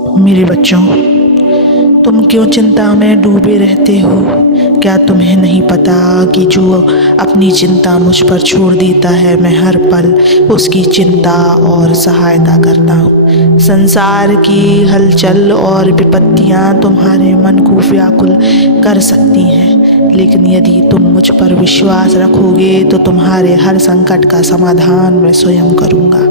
मेरे बच्चों, तुम क्यों चिंता में डूबे रहते हो? क्या तुम्हें नहीं पता कि जो अपनी चिंता मुझ पर छोड़ देता है, मैं हर पल उसकी चिंता और सहायता करता हूँ। संसार की हलचल और विपत्तियाँ तुम्हारे मन को व्याकुल कर सकती हैं, लेकिन यदि तुम मुझ पर विश्वास रखोगे तो तुम्हारे हर संकट का समाधान मैं स्वयं करूँगा।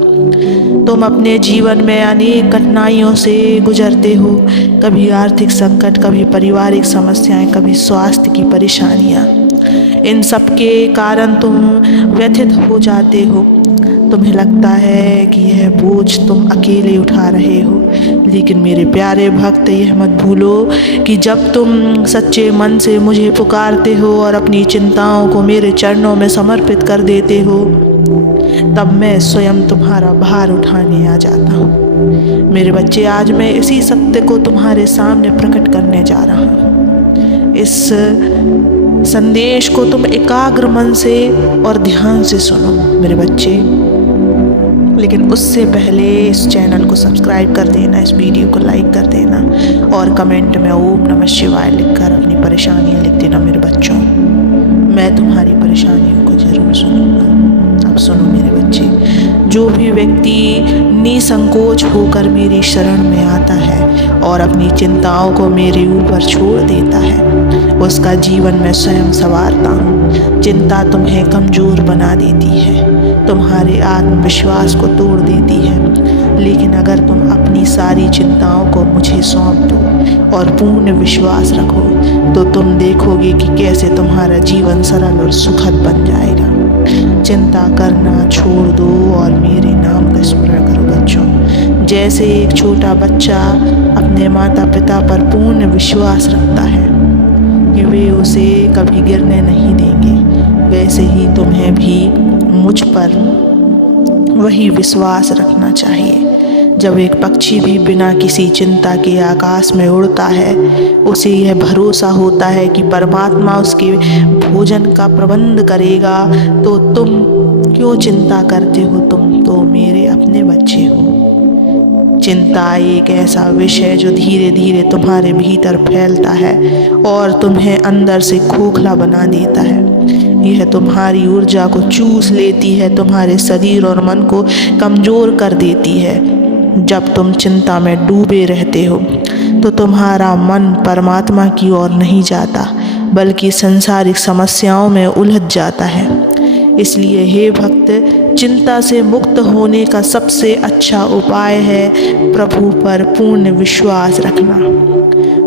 तुम अपने जीवन में अनेक कठिनाइयों से गुजरते हो, कभी आर्थिक संकट, कभी पारिवारिक समस्याएं, कभी स्वास्थ्य की परेशानियां। इन सब के कारण तुम व्यथित हो जाते हो। तुम्हें लगता है कि यह बोझ तुम अकेले उठा रहे हो, लेकिन मेरे प्यारे भक्त, यह मत भूलो कि जब तुम सच्चे मन से मुझे पुकारते हो और अपनी चिंताओं को मेरे चरणों में समर्पित कर देते हो, तब मैं स्वयं तुम्हारा भार उठाने आ जाता हूँ। मेरे बच्चे, आज मैं इसी सत्य को तुम्हारे सामने प्रकट करने जा रहा हूँ। इस संदेश को तुम एकाग्र मन से और ध्यान से सुनो मेरे बच्चे। लेकिन उससे पहले इस चैनल को सब्सक्राइब कर देना, इस वीडियो को लाइक कर देना और कमेंट में ओम नमः शिवाय लिखकर अपनी परेशानियाँ लिख देना मेरे बच्चों। मैं तुम्हारी परेशानियों को जरूर सुनूंगा। अब सुनो मेरे बच्चे, जो भी व्यक्ति निसंकोच होकर मेरी शरण में आता है और अपनी चिंताओं को मेरे ऊपर छोड़ देता है, उसका जीवन मैं स्वयं संवारता हूँ। चिंता तुम्हें कमज़ोर बना देती है, तुम्हारे आत्मविश्वास को तोड़ देती है, लेकिन अगर तुम अपनी सारी चिंताओं को मुझे सौंप दो और पूर्ण विश्वास रखो, तो तुम देखोगे कि कैसे तुम्हारा जीवन सरल और सुखद बन जाएगा। चिंता करना छोड़ दो और मेरे नाम का स्मरण करो बच्चों। जैसे एक छोटा बच्चा अपने माता पिता पर पूर्ण विश्वास रखता है कि वे उसे कभी गिरने नहीं देंगे, वैसे ही तुम्हें भी मुझ पर वही विश्वास रखना चाहिए। जब एक पक्षी भी बिना किसी चिंता के आकाश में उड़ता है, उसे यह भरोसा होता है कि परमात्मा उसके भोजन का प्रबंध करेगा, तो तुम क्यों चिंता करते हो? तुम तो मेरे अपने बच्चे हो। चिंता एक ऐसा विष है जो धीरे धीरे तुम्हारे भीतर फैलता है और तुम्हें अंदर से खोखला बना देता है। यह तुम्हारी ऊर्जा को चूस लेती है, तुम्हारे शरीर और मन को कमज़ोर कर देती है। जब तुम चिंता में डूबे रहते हो तो तुम्हारा मन परमात्मा की ओर नहीं जाता, बल्कि सांसारिक समस्याओं में उलझ जाता है। इसलिए हे भक्त, चिंता से मुक्त होने का सबसे अच्छा उपाय है प्रभु पर पूर्ण विश्वास रखना।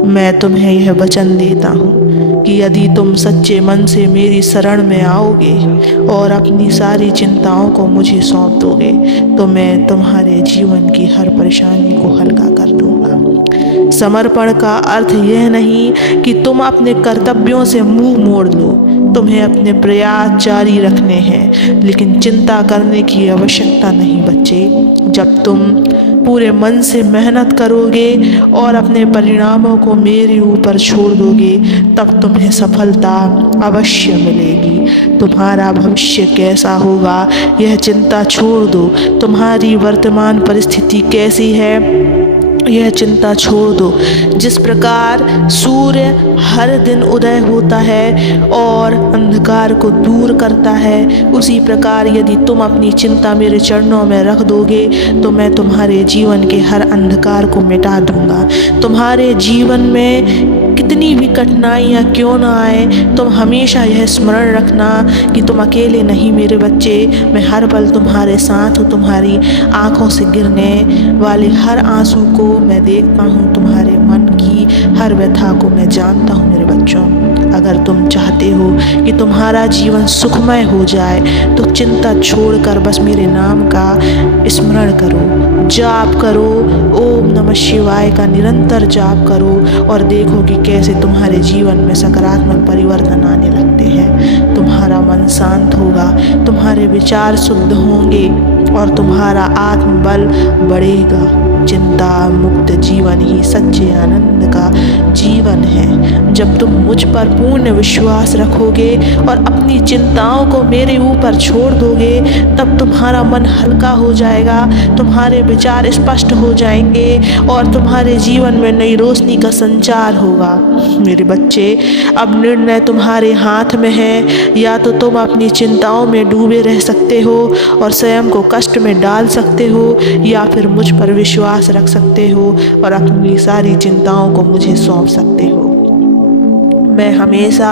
मैं तुम्हें यह वचन देता हूँ कि यदि तुम सच्चे मन से मेरी शरण में आओगे और अपनी सारी चिंताओं को मुझे सौंप दोगे, तो मैं तुम्हारे जीवन की हर परेशानी को हल्का कर दूंगा। समर्पण का अर्थ यह नहीं कि तुम अपने कर्तव्यों से मुंह मोड़ लो। तुम्हें अपने प्रयास जारी रखने हैं, लेकिन चिंता करने की आवश्यकता नहीं बच्चे। जब तुम पूरे मन से मेहनत करोगे और अपने परिणामों को मेरे ऊपर छोड़ दोगे, तब तुम्हें सफलता अवश्य मिलेगी। तुम्हारा भविष्य कैसा होगा, यह चिंता छोड़ दो। तुम्हारी वर्तमान परिस्थिति कैसी है, यह चिंता छोड़ दो। जिस प्रकार सूर्य हर दिन उदय होता है और अंधकार को दूर करता है, उसी प्रकार यदि तुम अपनी चिंता मेरे चरणों में रख दोगे, तो मैं तुम्हारे जीवन के हर अंधकार को मिटा दूंगा। तुम्हारे जीवन में कितनी भी कठिनाइयाँ क्यों ना आए, तुम हमेशा यह स्मरण रखना कि तुम अकेले नहीं मेरे बच्चे। मैं हर पल तुम्हारे साथ हूँ। तुम्हारी आँखों से गिरने वाले हर आंसू को मैं देखता हूँ, तुम्हारे मन की हर व्यथा को मैं जानता हूँ मेरे बच्चों। अगर तुम चाहते हो कि तुम्हारा जीवन सुखमय हो जाए, तो चिंता छोड़कर बस मेरे नाम का स्मरण करो, जाप करो, ओम नमः शिवाय का निरंतर जाप करो और देखो कि कैसे तुम्हारे जीवन में सकारात्मक परिवर्तन आने लगते हैं। तुम्हारा मन शांत होगा, तुम्हारे विचार शुद्ध होंगे और तुम्हारा आत्मबल बढ़ेगा। चिंता मुक्त जीवन ही सच्चे आनंद का जीवन है। जब तुम मुझ पर पूर्ण विश्वास रखोगे और अपनी चिंताओं को मेरे ऊपर छोड़ दोगे, तब तुम्हारा मन हल्का हो जाएगा, तुम्हारे विचार स्पष्ट हो जाएंगे और तुम्हारे जीवन में नई रोशनी का संचार होगा। मेरे बच्चे, अब निर्णय तुम्हारे हाथ में है। या तो तुम अपनी चिंताओं में डूबे रह सकते हो और स्वयं को कष्ट में डाल सकते हो, या फिर मुझ पर विश्वास रख सकते हो और अपनी सारी चिंताओं को मुझे सौंप सकते हो। मैं हमेशा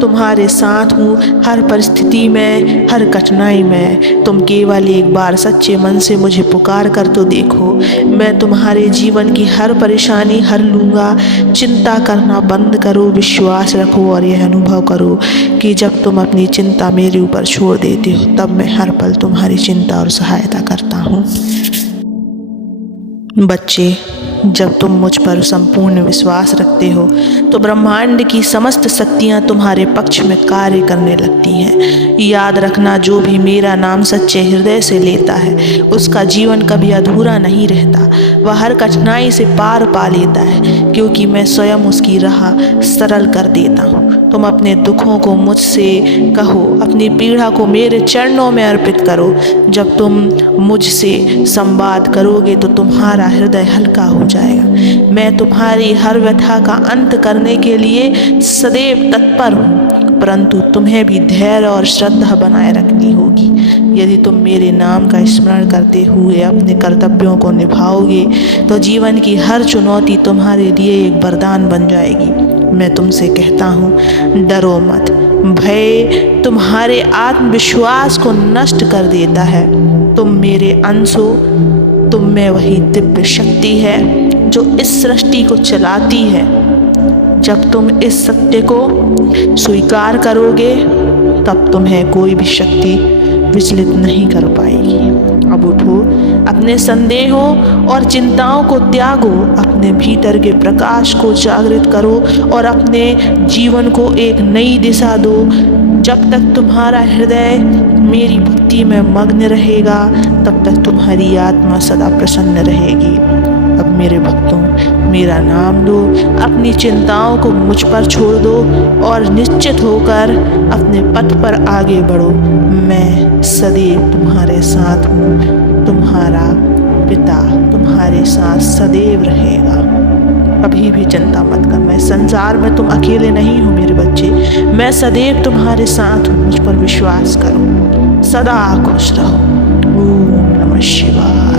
तुम्हारे साथ हूँ, हर परिस्थिति में, हर कठिनाई में। तुम केवल एक बार सच्चे मन से मुझे पुकार कर तो देखो। मैं तुम्हारे जीवन की हर परेशानी हर लूँगा। चिंता करना बंद करो, विश्वास रखो और यह अनुभव करो कि जब तुम अपनी चिंता मेरे ऊपर छोड़ देते हो, तब मैं हर पल तुम्हारी चिंता और सहायता करता हूँ। बच्चे, जब तुम मुझ पर संपूर्ण विश्वास रखते हो तो ब्रह्मांड की समस्त शक्तियाँ तुम्हारे पक्ष में कार्य करने लगती हैं। याद रखना, जो भी मेरा नाम सच्चे हृदय से लेता है उसका जीवन कभी अधूरा नहीं रहता। वह हर कठिनाई से पार पा लेता है, क्योंकि मैं स्वयं उसकी राह सरल कर देता हूँ। तुम अपने दुखों को मुझसे कहो, अपनी पीड़ा को मेरे चरणों में अर्पित करो। जब तुम मुझसे संवाद करोगे तो तुम्हारा हृदय हल्का हो जाएगा। मैं तुम्हारी हर व्यथा का अंत करने के लिए सदैव तत्पर हूँ, परंतु तुम्हें भी धैर्य और श्रद्धा बनाए रखनी होगी। यदि तुम मेरे नाम का स्मरण करते हुए अपने कर्तव्यों को निभाओगे तो जीवन की हर चुनौती तुम्हारे लिए एक वरदान बन जाएगी। मैं तुमसे कहता हूँ, डरो मत। भय तुम्हारे आत्मविश्वास को नष्ट कर देता है। तुम मेरे अंश हो, तुम में वही दिव्य शक्ति है जो इस सृष्टि को चलाती है। जब तुम इस सत्य को स्वीकार करोगे, तब तुम्हें कोई भी शक्ति विचलित नहीं कर पाएगी। अब उठो, अपने संदेहों और चिंताओं को त्यागो, अपने भीतर के प्रकाश को जागृत करो और अपने जीवन को एक नई दिशा दो। जब तक तुम्हारा हृदय मेरी भक्ति में मग्न रहेगा, तब तक तुम्हारी आत्मा सदा प्रसन्न रहेगी। अब मेरे भक्तों, मेरा नाम लो, अपनी चिंताओं को मुझ पर छोड़ दो और निश्चित होकर अपने पथ पर आगे बढ़ो। मैं सदैव तुम्हारे साथ हूँ। तुम्हारा पिता तुम्हारे साथ सदैव रहेगा। कभी भी चिंता मत कर। मैं संसार में तुम अकेले नहीं हो मेरे बच्चे। मैं सदैव तुम्हारे साथ हूँ। मुझ पर विश्वास करो, सदा खुश रहो। ओम नमः शिवाय।